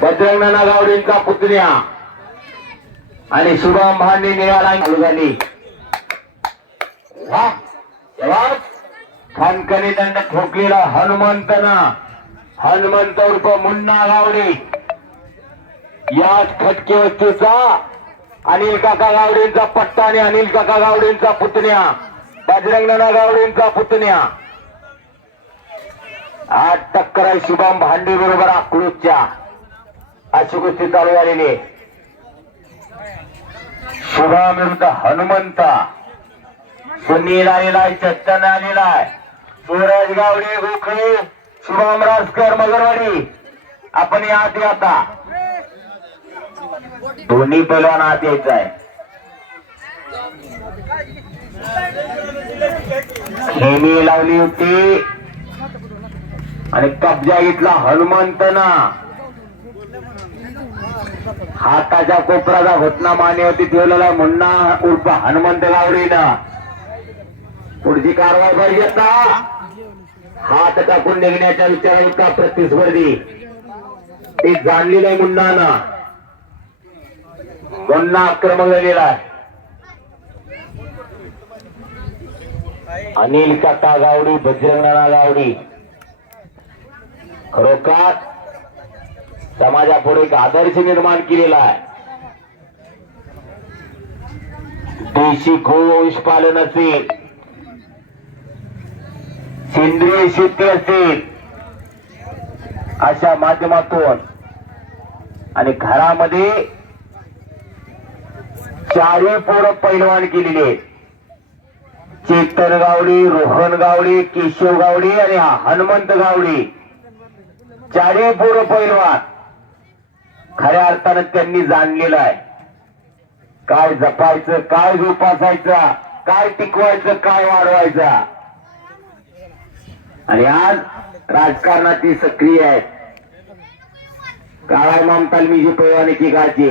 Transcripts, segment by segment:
बजरंग नाना गावडेंचा पुतण्या. आणि शुभम भांडी निळाला झाली वा दंड ठोकलेला हनुमंतना. हनुमंत उर्फ मुन्ना गावडे. याच खटके वस्तूचा अनिल काका गावडेंचा पट्टा आणि अनिल काका गावडेंचा पुतण्या. बजरंग नाना गावडेंचा पुतण्या. आज टक्कर आहे शुभम भांडी बरोबर अकलूजच्या अशी गोष्टी चालू झालेली आहे. शुभम विरुद्ध हनुमंता. सुनील आलेला आहे चट्टन आलेला आहे सूरज गावडे गोखले शुभम राजकर मगरवाडी. आपण या आधी आता. दोन्ही पैलवान आत यायचा आहे. खेमी लावली होती. आणि कब्जा घेतला हनुमंतना. हाताच्या कोपराचा घटना मान्यवरती ठेवलेला मुन्ना उर्फ हनुमंत गावडीनं. पुढची कारवाई पाहिजे आता हात टाकून निघण्याच्या विचार होता प्रतिस्पर्धी ते जाणलेलं आहे मुन्नानं. मुन्ना आक्रमक झालेला आहे अनिल काका गावडी बजरंगनाना गावडी. खरोखर समाजापुढे एक आदर्श निर्माण केलेला आहे. देशी गोवंश पालन असेल. सेंद्रिय शेती असेल. अशा माध्यमातून आणि घरामध्ये चारही पोरं पैलवान केलेले आहेत. चेतन गावडी रोहन गावडी केशव गावडी आणि हनुमंत गावडी. चारही पोरं पैलवान. खऱ्या अर्थानं त्यांनी जाणलेलं आहे. काय जपायचं काय जोपासायचं काय टिकवायचं काय वाढवायचं. आणि आज राजकारणात ती सक्रिय आहेत काळा इमाम तालमीची पैवानी की गाची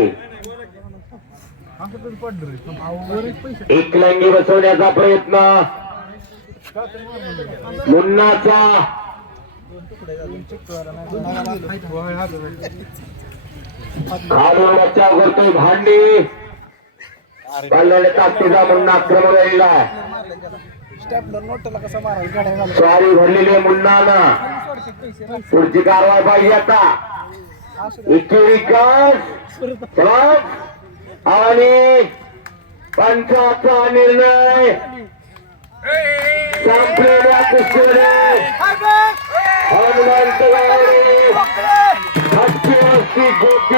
एकलंगी बसवण्याचा प्रयत्न. मुन्नाचा. खालून बच्चा करतोय भांडी. कल्याण ताकदीचा मुन्ना आक्रमण झालेला आहे. स्वारी भरलेली आहे मुन्नानं. पुढची कारवाई पाहिजे आता. विकास. आणि पंचाचा निर्णय. संपलेल्या कुस्तीमध्ये. हनुमंत